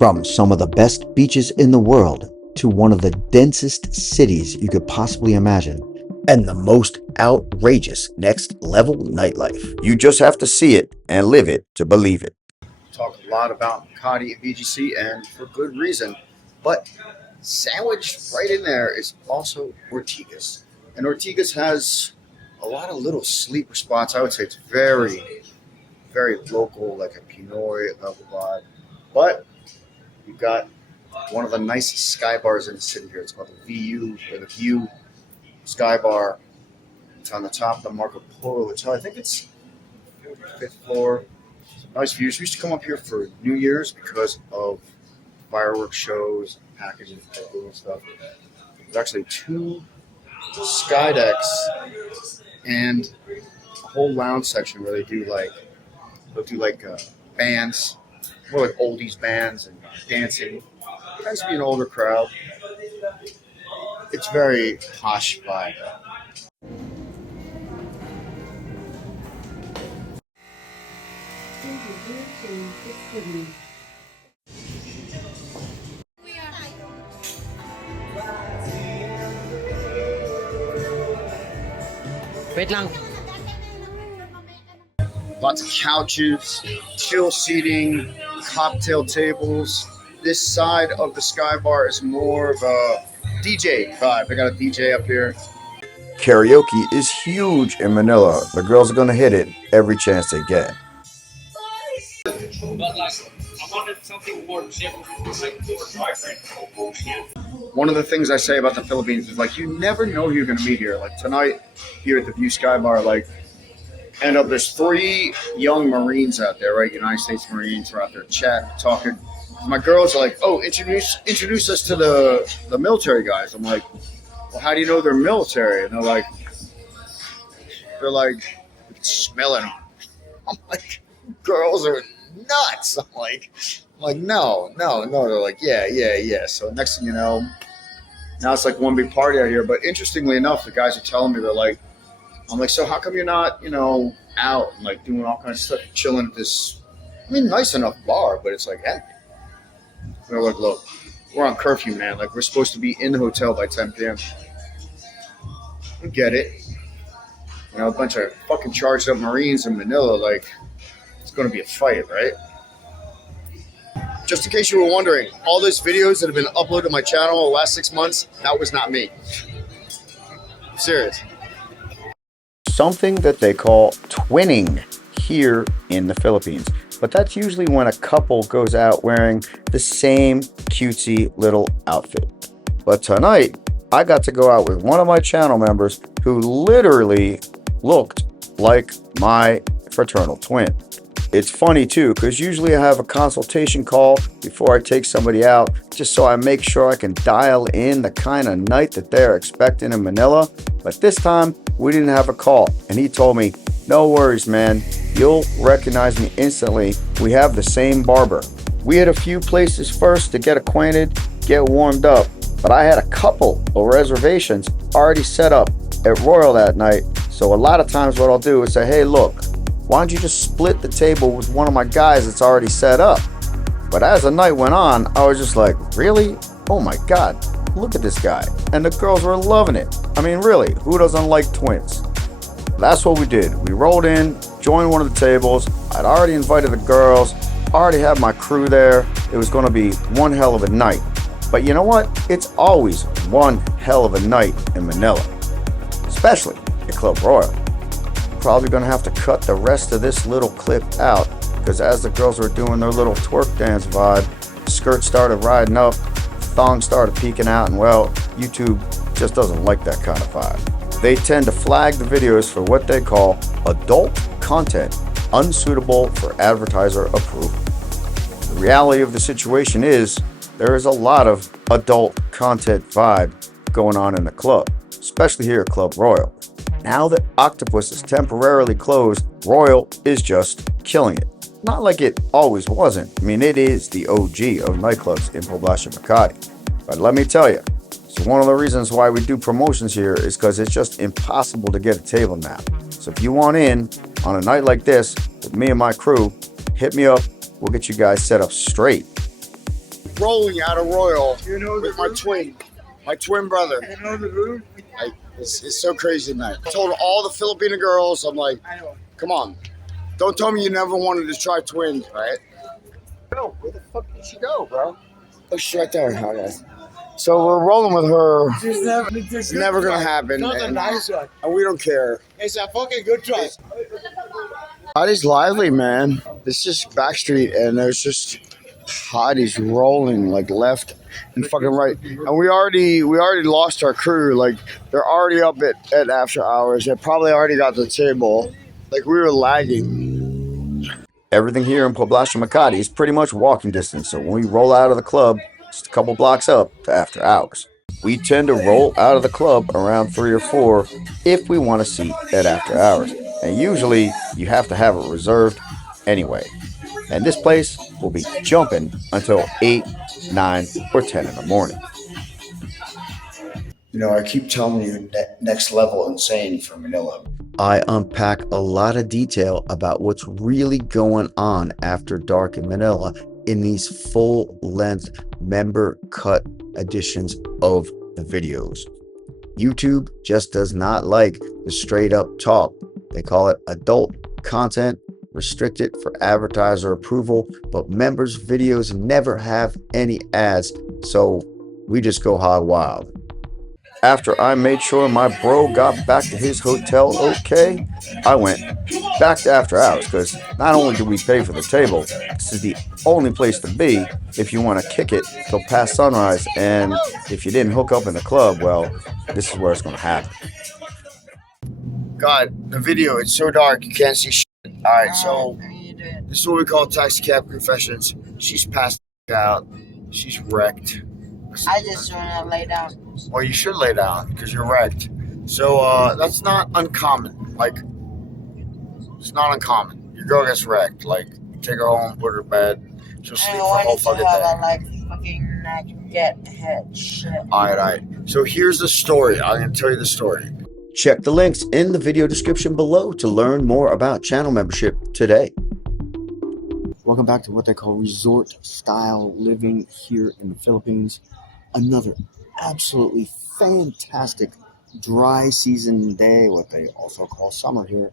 From some of the best beaches in the world to one of the densest cities you could possibly imagine, and the most outrageous next level nightlife. You just have to see it and live it to believe it. Talk a lot about Makati and BGC, and for good reason. But sandwiched right in there is also Ortigas. And Ortigas has a lot of little sleeper spots. I would say it's very, very local, like a Pinoy level vibe. But you've got one of the nicest sky bars in the city here. It's called the VU, or the View Sky Bar. It's on the top of the Marco Polo Hotel. I think it's 5th floor. Nice views. We used to come up here for New Year's because of fireworks shows, packages, and stuff. There's actually 2 sky decks and a whole lounge section where they'll do like bands, more like oldies bands and dancing. It tends to be an older crowd. It's very posh vibe. Wait lang. Lots of couches, chill seating, cocktail tables. This side of the sky bar is more of a DJ vibe. They got a DJ up here. Karaoke is huge in Manila. The girls are gonna hit it every chance they get. But like, I wanted something more simple, like more One of the things I say about the Philippines is like you never know who you're gonna meet here. Like tonight here at the View Sky Bar, like there's 3 young Marines out there, right? United States Marines are out there chatting, talking. My girls are like, "Oh, introduce us to the military guys." I'm like, "Well, how do you know they're military?" And they're like, "We can smell it on them." I'm like, "Girls are nuts." I'm like, no. They're like, yeah. So next thing you know, now it's like one big party out here. But interestingly enough, the guys are telling me, I'm like, "So how come you're not, out and like doing all kinds of stuff, chilling at this, nice enough bar, but it's like empty?" They're like, "Look, we're on curfew, man. Like we're supposed to be in the hotel by 10 p.m. We get it. A bunch of fucking charged up Marines in Manila, like it's going to be a fight, right?" Just in case you were wondering, all those videos that have been uploaded to my channel the last 6 months, that was not me. I'm serious. Something that they call twinning here in the Philippines. But that's usually when a couple goes out wearing the same cutesy little outfit. But tonight, I got to go out with one of my channel members who literally looked like my fraternal twin. It's funny too, because usually I have a consultation call before I take somebody out, just so I make sure I can dial in the kind of night that they're expecting in Manila. But this time, we didn't have a call, and he told me, "No worries, man. You'll recognize me instantly. We have the same barber." We had a few places first to get acquainted, get warmed up, but I had a couple of reservations already set up at Royal that night. So a lot of times what I'll do is say, "Hey, look, why don't you just split the table with one of my guys that's already set up?" But as the night went on, I was just like, "Really? Oh my God, look at this guy." And the girls were loving it. Really, who doesn't like twins? That's what we did. We rolled in, joined one of the tables. I'd already invited the girls, already had my crew there. It was going to be one hell of a night. But you know what? It's always one hell of a night in Manila, especially at Club Royal. Probably going to have to cut the rest of this little clip out, because as the girls were doing their little twerk dance vibe, skirts started riding up, thongs started peeking out, and well, YouTube just doesn't like that kind of vibe. They tend to flag the videos for what they call adult content, unsuitable for advertiser approval. The reality of the situation is there is a lot of adult content vibe going on in the club, especially here at Club Royal. Now that Octopus is temporarily closed, Royal is just killing it. Not like it always wasn't. It is the OG of nightclubs in Poblacion, Makati. But let me tell you, so one of the reasons why we do promotions here is because it's just impossible to get a table now. So if you want in on a night like this with me and my crew, hit me up. We'll get you guys set up straight. rolling out of Royal with my twin brother. It's so crazy tonight. I told all the Filipino girls, I'm like, come on, don't tell me you never wanted to try twins, right? No, where the fuck did she go, bro? Oh, she's right there. Okay. So we're rolling with her. It's never gonna happen. And we don't care. It's a fucking good try. Hotties lively, man. It's just backstreet, and there's just hotties rolling like left and fucking right. And we already lost our crew. Like they're already up at after hours. They probably already got the table. Like we were lagging. Everything here in Poblacion Makati is pretty much walking distance, so when we roll out of the club, just a couple blocks up to after hours. We tend to roll out of the club around 3 or 4 if we want a seat at after hours. And usually you have to have it reserved anyway. And this place will be jumping until 8, 9, or 10 in the morning. You know, I keep telling you next level insane for Manila. I unpack a lot of detail about what's really going on after dark in Manila in these full-length member cut editions of the videos. YouTube just does not like the straight up talk. They call it adult content, restricted for advertiser approval, but members' videos never have any ads, so we just go hog wild. After I made sure my bro got back to his hotel okay, I went back to after hours, because not only do we pay for the table, this is the only place to be if you want to kick it till past sunrise, and if you didn't hook up in the club, well, this is where it's going to happen. God, the video, it's so dark, you can't see shit. Alright, so this is what we call taxi cab confessions. She's passed out. She's wrecked. I just want to lay down. Well, you should lay down because you're wrecked. So that's not uncommon. Like, it's not uncommon. Your girl gets wrecked. Like, you take her home, put her to bed. She'll sleep for a whole fucking day. Fucking neck, get head shit. Alright. So here's the story. I'm going to tell you the story. Check the links in the video description below to learn more about channel membership today. Welcome back to what they call resort style living here in the Philippines. Another absolutely fantastic dry season day, what they also call summer here.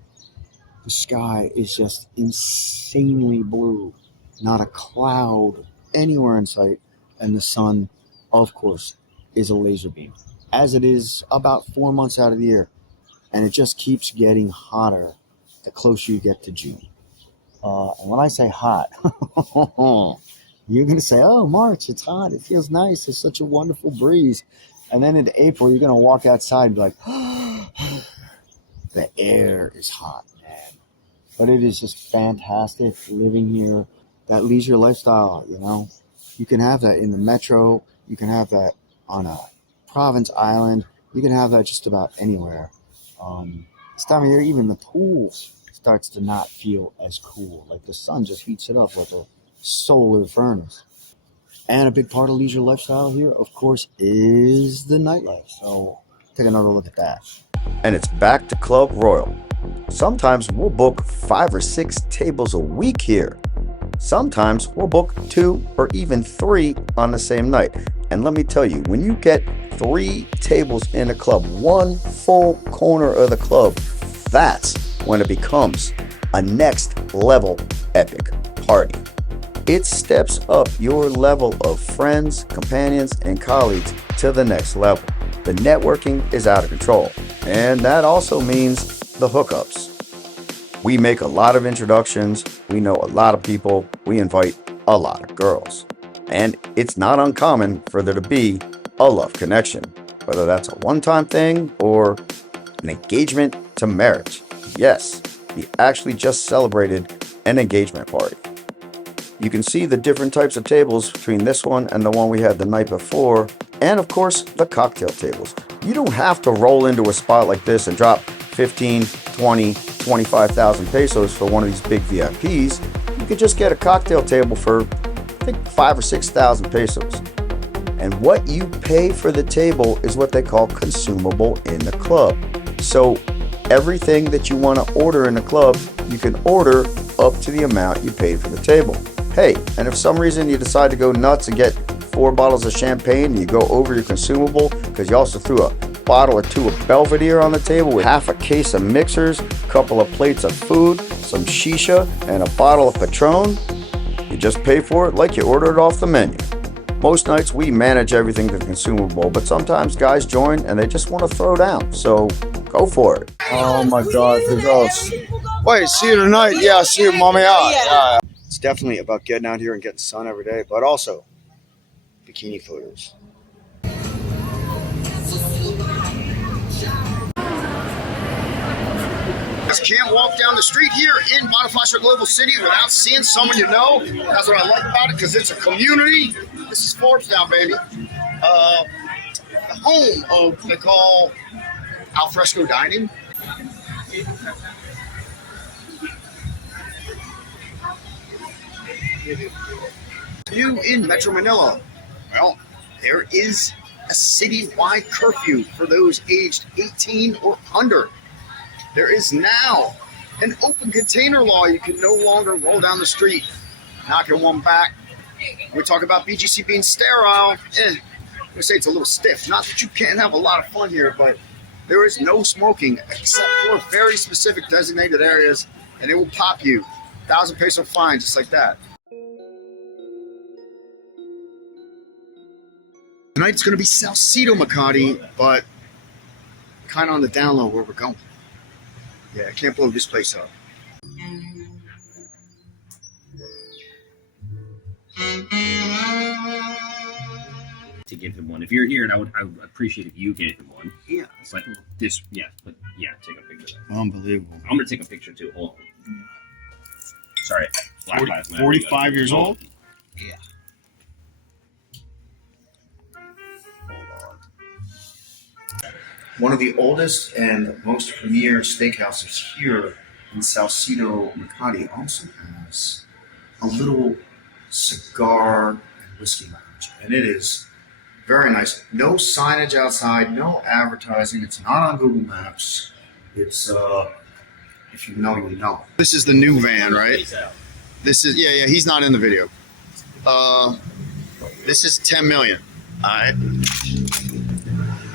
The sky is just insanely blue, not a cloud anywhere in sight, and the sun, of course, is a laser beam, as it is about 4 months out of the year, and it just keeps getting hotter the closer you get to June. And when I say hot, you're going to say, oh, March, it's hot. It feels nice. It's such a wonderful breeze. And then in April, you're going to walk outside and be like, the air is hot, man. But it is just fantastic living here. That leisure lifestyle, you know, you can have that in the metro. You can have that on a province island. You can have that just about anywhere. This time of year, even the pools starts to not feel as cool. Like the sun just heats it up like a solar furnace. And a big part of leisure lifestyle here, of course, is the nightlife. So take another look at that. And it's back to Club Royal. Sometimes we'll book 5 or 6 tables a week here. Sometimes we'll book 2 or even 3 on the same night. And let me tell you, when you get 3 tables in a club, one full corner of the club, that's when it becomes a next level epic party. It steps up your level of friends, companions, and colleagues to the next level. The networking is out of control, and that also means the hookups. We make a lot of introductions, we know a lot of people, we invite a lot of girls. And it's not uncommon for there to be a love connection, whether that's a one-time thing or an engagement to marriage. Yes, we actually just celebrated an engagement party. You can see the different types of tables between this one and the one we had the night before, and of course the cocktail tables. You don't have to roll into a spot like this and drop 15, 20, 25,000 pesos for one of these big VIPs. You could just get a cocktail table for, I think, 5 or 6,000 pesos. And what you pay for the table is what they call consumable in the club. So everything that you want to order in the club, you can order up to the amount you paid for the table. Hey, and if for some reason you decide to go nuts and get 4 bottles of champagne and you go over your consumable because you also threw a bottle or 2 of Belvedere on the table with half a case of mixers, a couple of plates of food, some shisha, and a bottle of Patron, you just pay for it like you ordered it off the menu. Most nights we manage everything to the consumable, but sometimes guys join and they just want to throw down, so go for it. Oh my God, the girls. Wait, see you tonight. Yeah, see you, mommy. Yeah. It's definitely about getting out here and getting sun every day, but also bikini photos. Just can't walk down the street here in Poblacion Global City without seeing someone you know. That's what I like about it, because it's a community. This is Forbesdown, baby. The home of what they call alfresco dining. New in Metro Manila. Well, there is a citywide curfew for those aged 18 or under. There is now an open container law. You can no longer roll down the street knocking one back. We talk about BGC being sterile. I'm gonna say it's a little stiff. Not that you can't have a lot of fun here, but there is no smoking except for very specific designated areas, and it will pop you 1,000 peso fine just like that. Tonight's gonna be Salcedo Makati, but kind of on the down low where we're going. Yeah, I can't blow this place up. To give him one. If you're here, and I would appreciate if you gave him one. Yeah, But take a picture. unbelievable. I'm gonna take a picture too. Hold on. Sorry. 45 years old? Yeah. One of the oldest and most premier steakhouses here in Salcedo Makati also has a little cigar and whiskey lounge, and it is very nice. No signage outside, no advertising. It's not on Google Maps. It's if you know, you know. This is the new van, right? This is yeah. He's not in the video. This is 10 million. All right.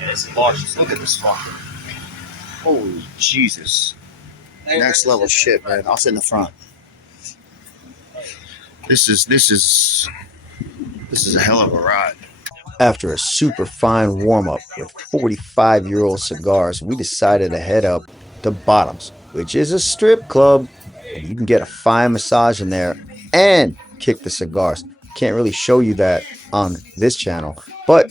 Look at this fucker. Holy Jesus. Next level shit, man. I'll sit in the front. This is a hell of a ride. After a super fine warm-up with 45-year-old cigars, we decided to head up to Bottoms, which is a strip club, and you can get a fine massage in there and kick the cigars. Can't really show you that on this channel, but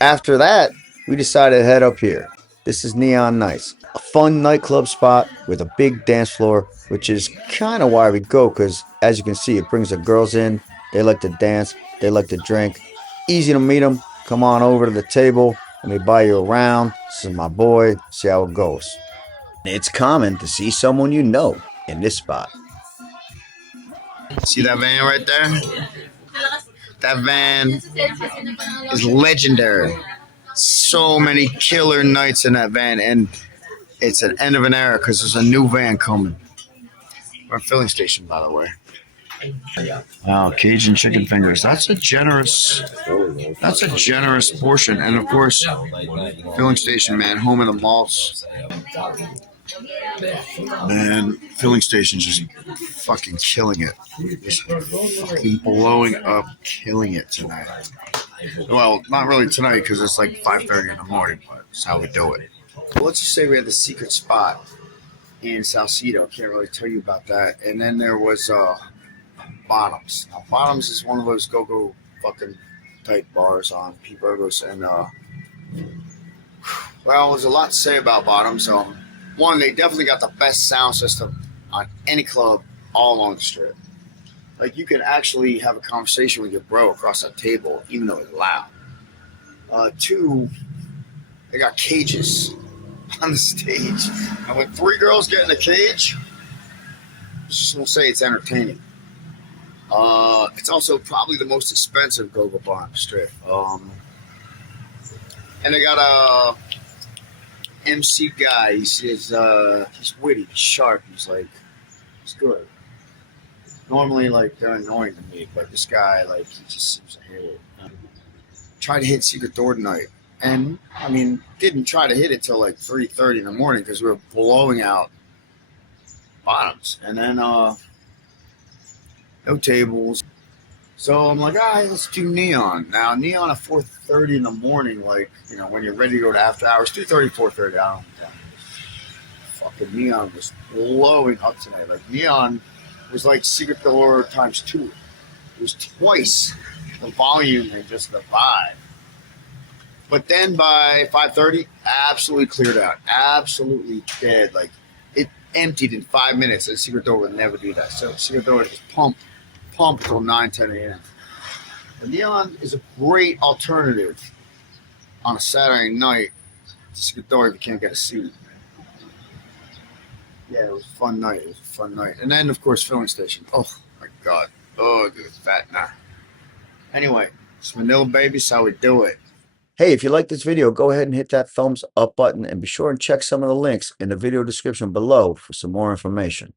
after that, we decided to head up here. This is Neon Nights, a fun nightclub spot with a big dance floor, which is kind of why we go, because as you can see, it brings the girls in. They like to dance, they like to drink. Easy to meet them. Come on over to the table. Let me buy you a round. This is my boy. See how it goes. It's common to see someone you know in this spot. See that van right there? That van is legendary. So many killer nights in that van, and it's an end of an era because there's a new van coming. We're at filling station, by the way. Wow, Cajun chicken fingers. That's a generous portion. And of course, filling station, man, home of the malts. Man, filling station just fucking killing it. Just fucking blowing up, killing it tonight. Well, not really tonight because it's like 5:30 in the morning, but it's how we do it. Well, let's just say we had the secret spot in Salcedo. Can't really tell you about that. And then there was Bottoms. Now, Bottoms is one of those go-go fucking type bars on P. Burgos. And, well, there's a lot to say about Bottoms. One, they definitely got the best sound system on any club all along the strip. Like, you can actually have a conversation with your bro across that table, even though it's loud. Two, they got cages on the stage. And when 3 girls get in a cage, just won't say it's entertaining. It's also probably the most expensive go-go bar on the strip. And they got a MC guy. He's witty, he's sharp. He's good. Normally, like, they're annoying to me, but this guy, like, he just seems to hate it. tried to hit Secret Door tonight. And, I mean, didn't try to hit it till like 3:30 in the morning because we were blowing out bottoms. And then, no tables. So I'm like, all right, let's do Neon. Now, Neon at 4:30 in the morning, like, you know, when you're ready to go to after hours, 3:30, 4:30, I don't know. Fucking Neon was blowing up tonight. Like, Neon was like Secret Door times 2. It was twice the volume and just the vibe. But then by 5:30, absolutely cleared out. Absolutely dead. Like, it emptied in 5 minutes, and Secret Door would never do that. So Secret Door just pumped till 9, 10 a.m. The Neon is a great alternative on a Saturday night to Secret Door if you can't get a seat. Yeah, it was a fun night. It was a fun night. And then, of course, filling station. Oh, my God. Oh, dude, fat nah. Anyway, it's Manila, baby. That's how we do it. Hey, if you like this video, go ahead and hit that thumbs up button and be sure and check some of the links in the video description below for some more information.